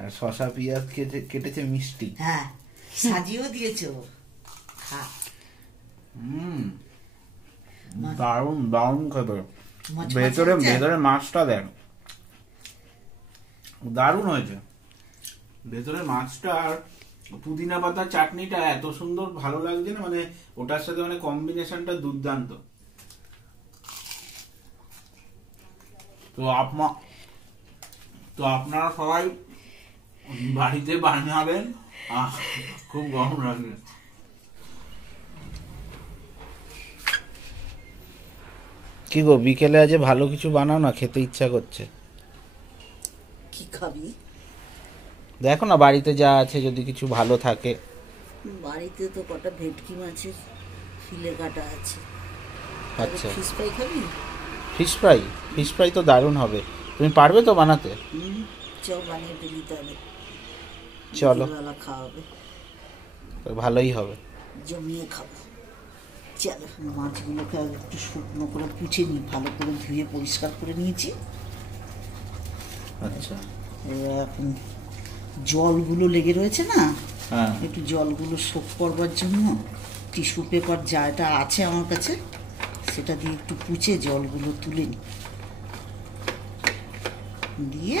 আর শসা পেঁয়াজ কেটেছে মিষ্টি। হ্যাঁ, সাজিয়েও দিয়েছো। দারুণ দারুণ খেতে। ভেতরে মাছটা দেখ, দারুণ হয়েছে ভেতরে মাছটা। আর পুদিনা পাতার চাটনিটা এত সুন্দর ভালো লাগছে না, মানে ওটার সাথে মানে কম্বিনেশনটা দুর্দান্ত। তো আপনারা সবাই বাড়িতে বানাবেন, খুব গরম লাগবে। কি গো, বিকেলে আজ ভালো কিছু বানাও না, খেতে ইচ্ছা করছে। কি খাবি? দেখো না বাড়িতে যা আছে, যদি কিছু ভালো থাকে। বাড়িতে তো কটা ভেটকি মাছের ফিলে কাটা আছে। আচ্ছা, ফিশ ফ্রাই খাবি? ফিশ ফ্রাই তো দারুণ হবে। তুমি পারবে তো বানাতে? চল বানিয়ে ফেলি তাহলে। চলো, খাওয়াবে, ভালোই হবে, জমিয়ে খাবো। চলো, মাছগুলোকে একটু শুকনো করে পুছে নিই, ভালো করে ধুয়ে পরিষ্কার করে নিয়েছি। আচ্ছা, এখন জলগুলো লেগে রয়েছে না, হ্যাঁ, একটু জলগুলো শোক করবার জন্য টিস্যু পেপার যাটা আছে আমার কাছে সেটা দিয়ে একটু পুছে জলগুলো তুলে নিই। দিয়ে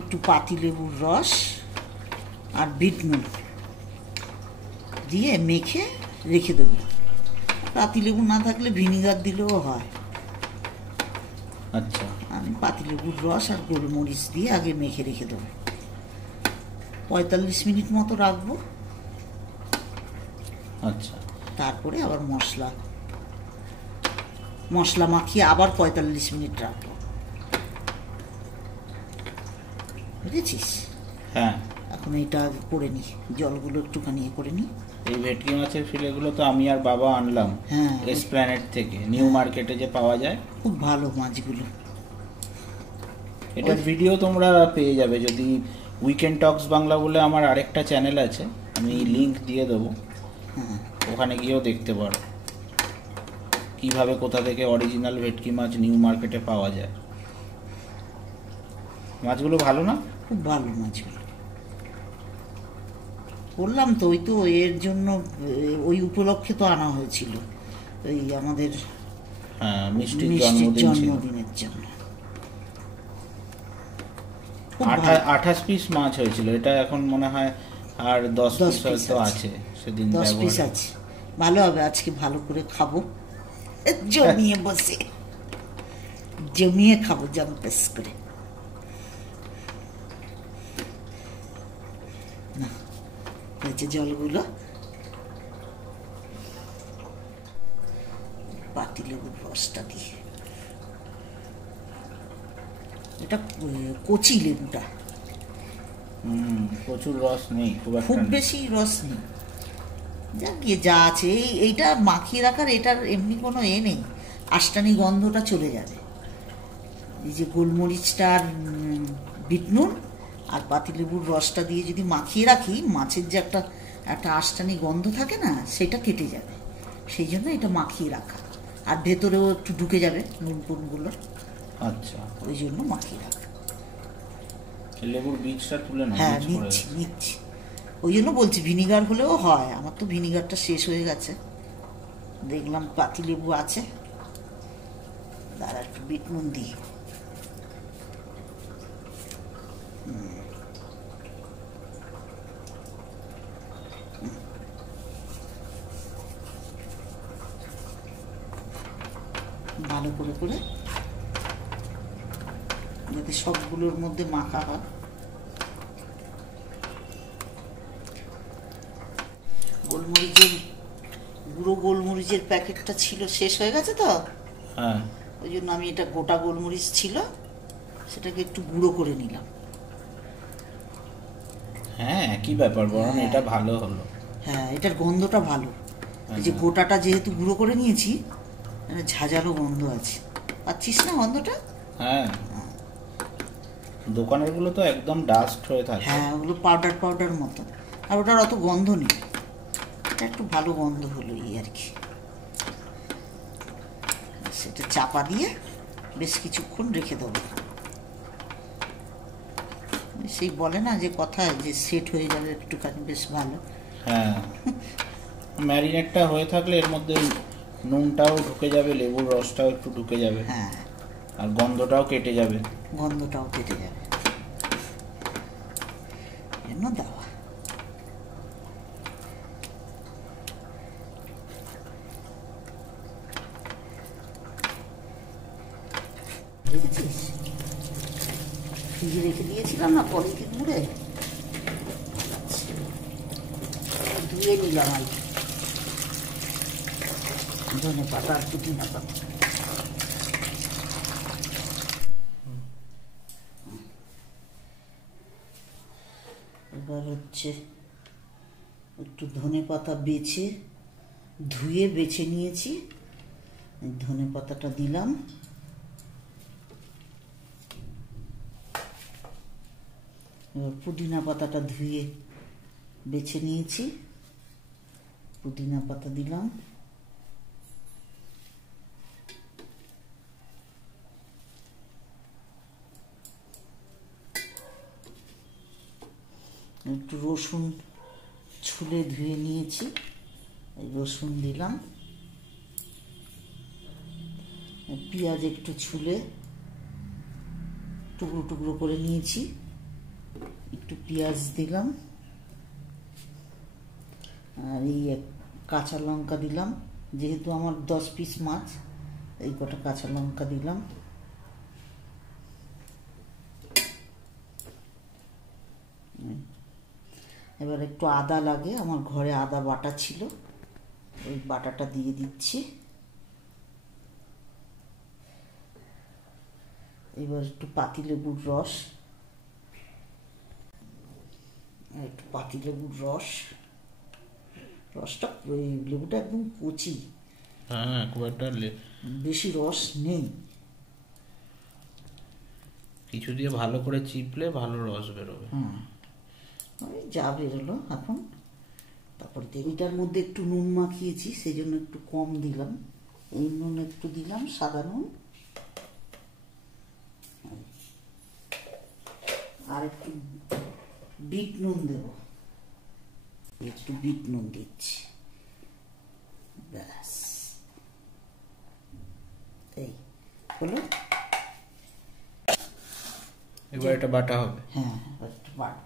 একটু পাতিলেবুর রস আর বিট নুন দিয়ে মেখে রেখে দেবো। পাতিলেবু না থাকলে ভিনিগার দিলেও হয়। আচ্ছা, আমি পাতিলেবুর রস আর গোলমরিচ দিয়ে আগে মেখে রেখে দেবো। 45 মিনিট মতো রাখবো। আচ্ছা, তারপরে আবার মশলা মাখিয়ে আবার 45 মিনিট রাখবো। বুঝেছিস? হ্যাঁ। এখন এটা আগে করে নিই, জলগুলো একটুখানি করে নিই। এই ভেটকি মাছের ফিলেগুলো তো আমি আর বাবা আনলাম, হ্যাঁ, এসপ্ল্যানেড থেকে, নিউ মার্কেটে যে পাওয়া যায়। খুব ভালো মাছগুলো। এটার ভিডিও তোমরা পেয়ে যাবে যদি উইকেন্ড টক্স বাংলা বলে আমার আরেকটা চ্যানেল আছে, আমি লিংক দিয়ে দেবো, ওখানে গিয়েও দেখতে পারো কিভাবে কোথা থেকে অরিজিনাল ভেটকি মাছ নিউ মার্কেটে পাওয়া যায়। মাছগুলো ভালো না? খুব ভালো মাছগুলো। বললাম তো, ওই তো এর জন্য ওই উপলক্ষে তো আনা হয়েছিল, ওই আমাদের মিষ্টির জন্মদিনের জন্য। 28 পিস মাছ হয়েছিল, এটা এখন মনে হয় আর 10 পিস হয়তো আছে, সেদিন 10 পিস আছে। ভালো হবে, আজকে ভালো করে খাবো, জমিয়ে বসে জমিয়ে খাবো, জম্পেস করে। না হয়েছে জলগুলো, পাতিলেবুর রসটা দিয়ে। এটা কচি লেবুটা, প্রচুর রস নেই, খুব বেশি রস নেই, যা আছে। এইটা মাখিয়ে রাখার এটার এমনি কোনো নেই, আষ্টানি গন্ধটা চলে যাবে। এই যে গোলমরিচটা আর বিট নুন আর পাতিলেবুর রসটা দিয়ে যদি মাখিয়ে রাখি, মাছের যে একটা আষ্টানি গন্ধ থাকে না, সেটা কেটে যাবে। সেই জন্য এটা মাখিয়ে রাখা, আর ভেতরেও একটু ঢুকে যাবে নুন টুনগুলো। আচ্ছা, ওই জন্য মাখিয়ে রাখা। লেবুর বীজটা তুলে না? হ্যাঁ, নিচ্ছি। ওই জন্য বলছি ভিনিগার হলেও হয়। আমার তো ভিনিগারটা শেষ হয়ে গেছে, দেখলাম পাতিলেবু আছে, দাঁড়া একটু বিট নুন দিই। ভালো করে যাতে সবগুলোর মধ্যে মাখা হয়। গুঁড়ো গোলমরিচের প্যাকেটটা ছিল, শেষ হয়ে গেছে তো, ওই জন্য আমি এটা গোটা গোলমরিচ ছিল, সেটাকে একটু গুঁড়ো করে নিলাম। হ্যাঁ, কি ব্যাপার, বরং এটা ভালো হলো। হ্যাঁ, এটার গন্ধটা ভালো। এই যে গোটাটা যেহেতু গুঁড়ো করে নিয়েছি, ঝাঁঝালো গন্ধ আছে, পাচ্ছিস না গন্ধটা? হ্যাঁ, দোকানের গুলো তো একদম ডাস্ট হয়ে থাকে। হ্যাঁ, ওগুলো পাউডার মতো, আর ওটার অত গন্ধ নেই, এটা একটু ভালো গন্ধ হলো এই আর কি। সেটা চাপা দিয়ে বেশ কিছুক্ষণ রেখে দেবো। সেই বলে না যে কথায় যে সেট হয়ে যাবে একটুখানি, বেশ ভালো। হ্যাঁ, ম্যারিনেটটা হয়ে থাকলে এর মধ্যে নুনটাও ঢুকে যাবে, লেবুর রসটাও একটু ঢুকে যাবে, হ্যাঁ, আর গন্ধটাও কেটে যাবে। গন্ধটাও কেটে যাবে, জন্য দেওয়া। দেখেছিস ফ্রিজে রেখে দিয়েছিলাম না পলিথিন মুড়ে, ধুয়ে নিলাম আর ধনে পাতা আর পুদিনা পাতা। এবার হচ্ছে একটু ধনে পাতা ধুয়ে বেছে নিয়েছি, ধনে পাতাটা দিলাম। এবার পুদিনা পাতাটা ধুয়ে বেছে নিয়েছি, পুদিনা পাতা দিলাম। একটু রসুন ছুলে ধুয়ে নিয়েছি, এই রসুন দিলাম। পেঁয়াজ একটু ছুলে টুকরো টুকরো করে নিয়েছি, একটু পেঁয়াজ দিলাম। আর এই কাঁচা লঙ্কা দিলাম, যেহেতু আমার 10 পিস মাছ, এই কটা কাঁচা লঙ্কা দিলাম। এবার একটু আদা লাগে, আমার ঘরে আদা বাটা ছিল, ওই বাটাটা দিয়ে দিচ্ছি। এবার একটু পাতিলেবুর রস, রসটা ওই লেবুটা একদম কচি, হ্যাঁ, খুব একটা বেশি রস নেই। কিছু দিয়ে ভালো করে চিপলে ভালো রস বেরোবে। ওই যা বেরোলো এখন। তারপর এটার মধ্যে একটু নুন মাখিয়েছি, সেই জন্য একটু কম দিলাম। এই নুন একটু দিলাম, সাদা নুন। আর একটু বিট নুন দেব, একটু বিট নুন দিচ্ছি, ব্যাস। এই হলো। এবার এটা বাটা হবে। হ্যাঁ, একটু বাটবো।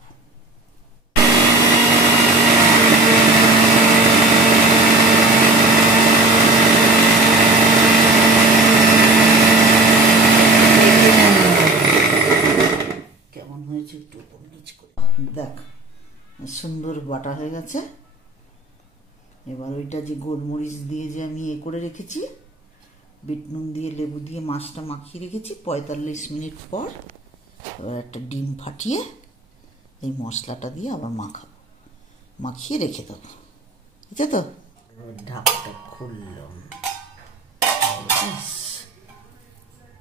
কেমন হয়েছে একটু নিচ করে দেখ, সুন্দর বাটা হয়ে গেছে। এবার ওইটা যে গোলমরিচ দিয়ে যে আমি করে রেখেছি, বিট নুন দিয়ে লেবু দিয়ে মাছটা মাখিয়ে রেখেছি, 45 মিনিট পর এবার একটা ডিম ফাটিয়ে এই মশলাটা দিয়ে আবার মাখিয়ে রেখে দেবো, বুঝছে তো। ঢাকটা খুললাম,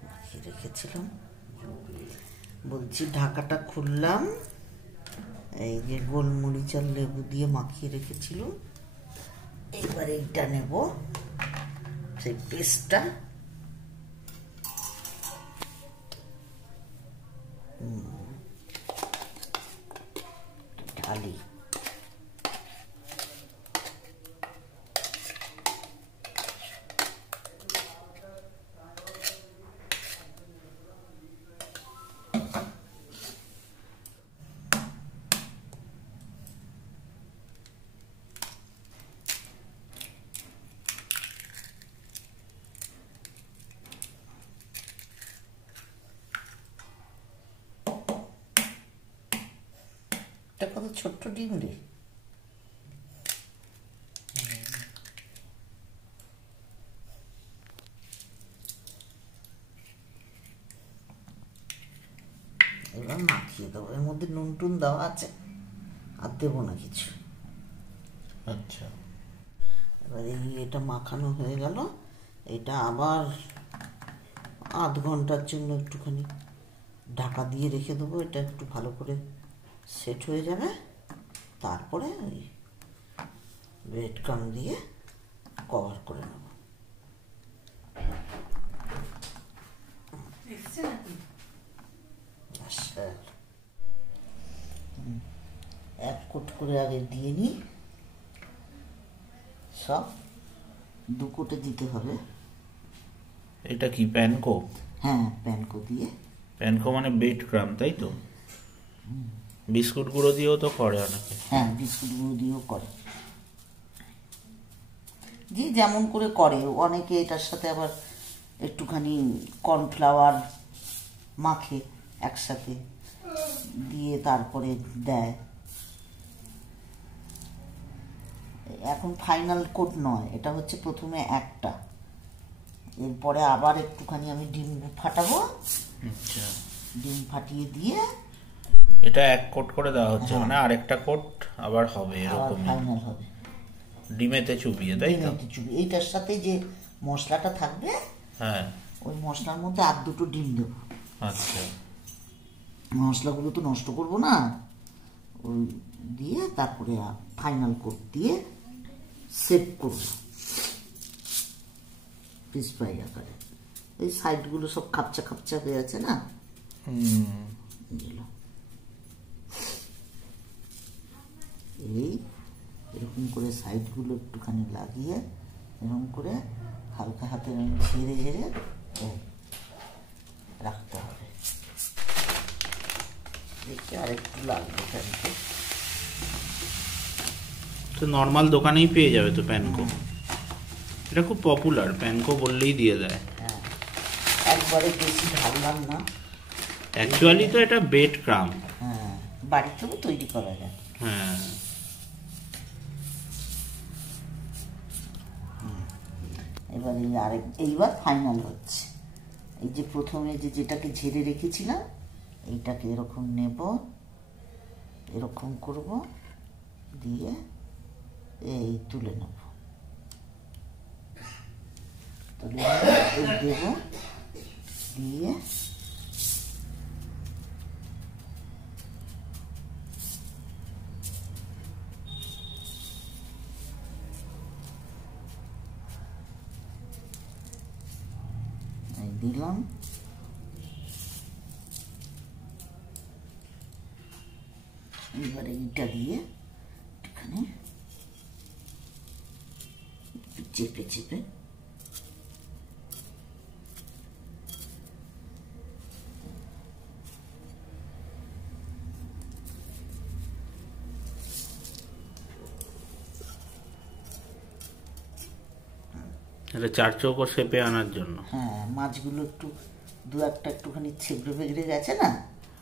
মাখিয়ে রেখেছিলাম, বলছি ঢাকাটা খুললাম। এই যে গোলমরিচ আর লেবু দিয়ে মাখিয়ে রেখেছিল, এবার এইটা নেব, সেই পেস্টটা। ঢালি, এটা কত ছোট্ট ডিম রে। এবার মাখিয়ে দেবো, এর মধ্যে নুন টুন দেওয়া আছে, আর দেবো না কিছু। আচ্ছা, এবার এটা মাখানো হয়ে গেল, এটা আবার আধ ঘন্টার জন্য একটুখানি ঢাকা দিয়ে রেখে দেবো, এটা একটু ভালো করে সেট হয়ে যাবে। তারপরে ওই ব্রেড ক্রাম্ব দিয়ে কভার করে নেব। এক কোট করে আগে দিয়ে নিই, সব 2 কোটে দিতে হবে। এটা কি প্যানকো? হ্যাঁ, প্যানকো দিয়ে। প্যানকো মানে বেড ক্রাম, তাই তো? বিস্কুট গুঁড়ো দিয়েও তো করে অনেকে। হ্যাঁ, বিস্কুট গুঁড়ো দিয়েও করে, যে যেমন করে করে। অনেকে এটার সাথে আবার একটুখানি কর্নফ্লাওয়ার মাখে একসাথে দিয়ে তারপরে দেয়। এখন ফাইনাল কোট নয়, এটা হচ্ছে প্রথমে একটা, এরপরে আবার একটুখানি আমি ডিম ফাটাবো। আচ্ছা, ডিম ফাটিয়ে দিয়ে এটা 1 কোট করে দেওয়া হচ্ছে, মানে আরেকটা কোট আবার হবে আবার এরকম ফাইনাল হবে ডিমেতে চুবিয়ে, তাই তো? ডিমেতে চুবিয়ে। এইটার সাথে যে মশলাটা থাকবে, হ্যাঁ। ওই মশলার মধ্যে আর 2টো ডিম দেবো। আচ্ছা, মশলাগুলো তো নষ্ট করবো না, ওই দিয়ে তারপরে ফাইনাল কোট দিয়ে সেট করবো পিস ফ্রাই আকারে। এই সাইডগুলো সব খাপচা খাপচা হয়ে আছে না, এগুলো এই এরকম করে সাইডগুলো একটুখানি লাগিয়ে এরকম করে হালকা হাতে ঝেড়ে ঝেড়ে রাখতে হবে। দেখি আর একটু লাগবে প্যানকো। তো নর্মাল দোকানেই পেয়ে যাবে তো প্যানকো, এটা খুব পপুলার, প্যানকো বললেই দিয়ে দেয়। হ্যাঁ, একবারে বেশি ঢাললাম না। অ্যাকচুয়ালি তো এটা বেড ক্রাম। হ্যাঁ, বাড়িতেও তৈরি করা যায়। হ্যাঁ, এবার এইবার ফাইনাল হচ্ছে। এই যে প্রথমে যেটাকে ঝেড়ে রেখেছিলাম, এইটাকে এরকম নেব, এরকম করব, দিয়ে এই তুলে নেব, তুলে এই দেব, দিয়ে দিলাম। এবারে এইটা দিয়ে এখানে চেপে চেপে এটা 4 চৌকো শেপে আনার জন্য। হ্যাঁ, মাছগুলো একটু একটা একটুখানি ছিবড়ে বেগড়ে গেছে না।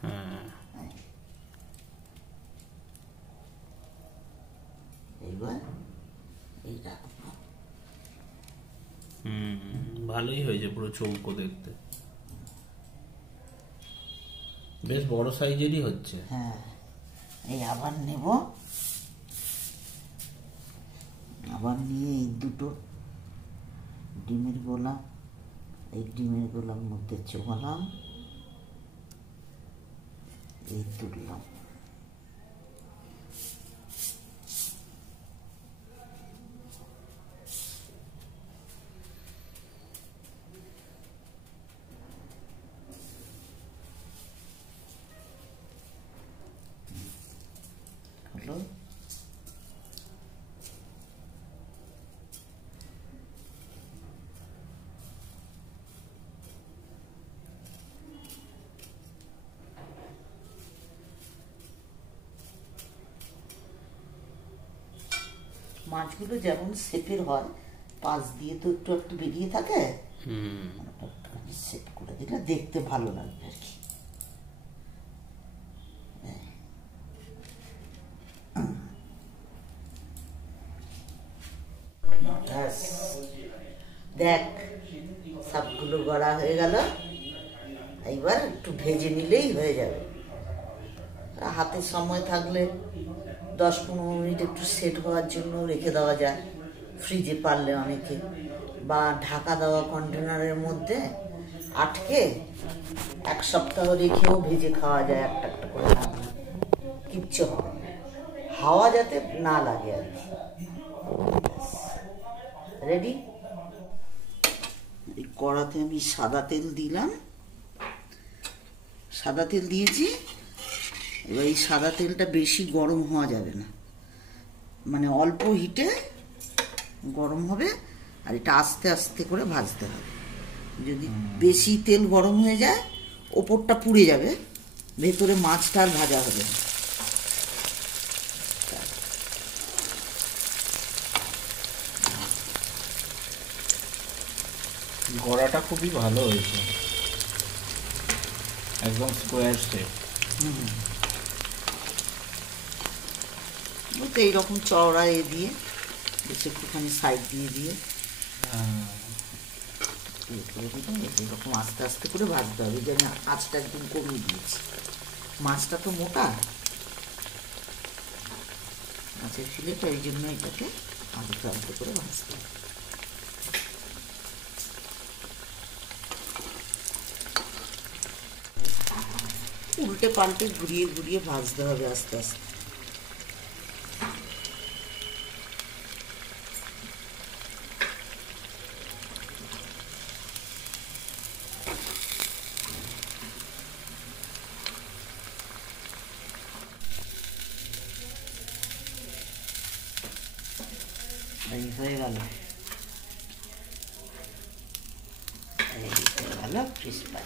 হ্যাঁ, এইবার এই রাখবো। ভালোই হয়েছে, পুরো চৌকো দেখতে, বেশ বড় সাইজেরই হচ্ছে। হ্যাঁ, এই আবার নেব, আবার নিয়ে এই 2টো ডিমের গোলা, এই ডিমের গোলার মধ্যে চোবালাম, এই তুললাম। হলো, মাছগুলো যেমন শেপের হয়, পাশ দিয়ে তো একটু একটু বেরিয়ে থাকে, একটুখানি সেট করে দিলে দেখতে ভালো লাগবে আর কি। দেখ, সবগুলো গড়া হয়ে গেল। এইবার একটু ভেজে নিলেই হয়ে যাবে। হাতে সময় থাকলে 10-15 মিনিট একটু সেট হওয়ার জন্য রেখে দেওয়া যায় ফ্রিজে, পারলে অনেকে, বা ঢাকা দেওয়া কন্টেনারের মধ্যে আটকে 1 সপ্তাহ রেখেও ভেজে খাওয়া যায়, একটা একটা করে, কিচ্ছু হবে না, হাওয়া যাতে না লাগে আর কি। রেডি। এই কড়াতে আমি সাদা তেল দিলাম, সাদা তেল দিয়েছি। এবার এই সাদা তেলটা বেশি গরম হওয়া যাবে না, মানে অল্প হিটে গরম হবে, আর এটা আস্তে আস্তে করে ভাজতে হবে। যদি বেশি তেল গরম হয়ে যায় ওপরটা পুড়ে যাবে, ভেতরে মাছটা আর ভাজা হবে না। গড়াটা খুবই ভালো হয়েছে, একদম স্কোয়ার শেপ। তো এইরকম চওড়া দিয়ে বেশ একটুখানি সাইড দিয়ে দিয়ে এরকম আস্তে আস্তে করে ভাজতে হবে। যে আমি আঁচটা একদম কমিয়ে দিয়েছি, মাছটা তো মোটা, মাছের ফিলেটা, ওই জন্য এটাকে আলতো আলতো করে ভাজতে হবে। উল্টে পাল্টে ঘুরিয়ে ঘুরিয়ে ভাজতে হবে আস্তে আস্তে। এই হয়ে গেল, এই হয়ে গেল ফিশ ফ্রাই।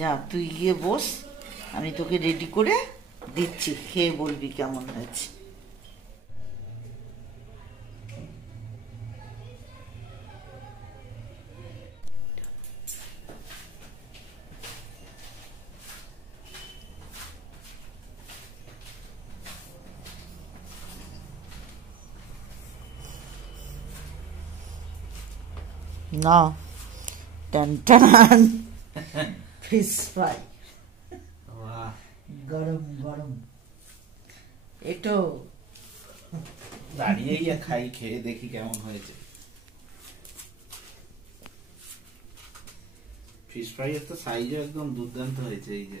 যা তুই গিয়ে বস, আমি তোকে রেডি করে দিচ্ছি, খেয়ে বলবি কেমন হয়েছে। না টান টান ফিশ ফ্রাই, গরম গরম। এটো দাঁড়িয়ে গিয়ে খাই, খেয়ে দেখি কেমন হয়েছে। ফিশ ফ্রাই এর তো সাইজও একদম দুর্দান্ত হয়েছে। এই যে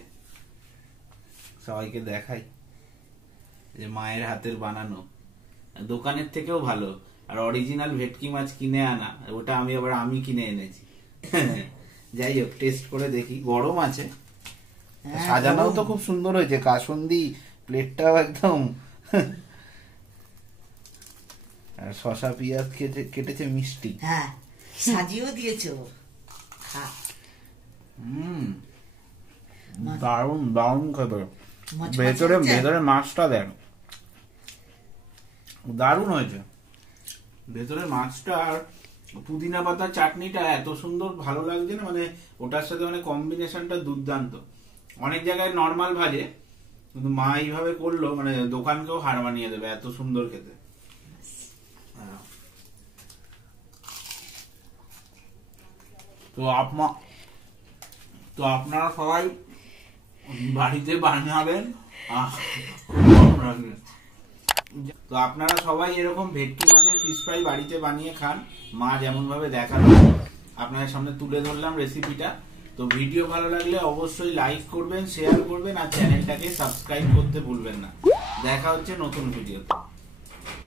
সবাইকে দেখাই, যে মায়ের হাতের বানানো, দোকানের থেকেও ভালো। আর অরিজিনাল ভেটকি মাছ কিনে আনা, ওটা আমি কিনে এনেছি। যাই হোক, টেস্ট করে দেখি। গরম আছে, সাজানোও তো খুব সুন্দর হয়েছে, কাসুন্দি প্লেটটাও একদম। আর শশা পেঁয়াজ কেটেছে মিষ্টি। হ্যাঁ, সাজিয়েও দিয়েছো। দারুন দারুন খেতে। ভেতরে মাছটা দেন, দারুণ হয়েছে। ভেতরে মাছটা আর পুদিনা পাতা চাটনিটা এত সুন্দর ভালো লাগছে না, মানে ওটার সাথে মানে কম্বিনেশনটা দুর্দান্ত। অনেক জায়গায় নর্মাল ভাজে, কিন্তু মা এইভাবে করলো, মানে দোকানকেও হার মানিয়ে দেবে, এত সুন্দর খেতে। তো আপনারা সবাই বাড়িতে বানাবেন। তো আপনারা সবাই এরকম ভেটকি মাছের ফিশ ফ্রাই বাড়িতে বানিয়ে খান। মা যেমন ভাবে দেখালো, আপনাদের সামনে তুলে ধরলাম রেসিপিটা। তো ভিডিও ভালো লাগলে অবশ্যই লাইক করবেন, শেয়ার করবেন, আর চ্যানেলটাকে সাবস্ক্রাইব করতে ভুলবেন না। দেখা হচ্ছে নতুন ভিডিওতে।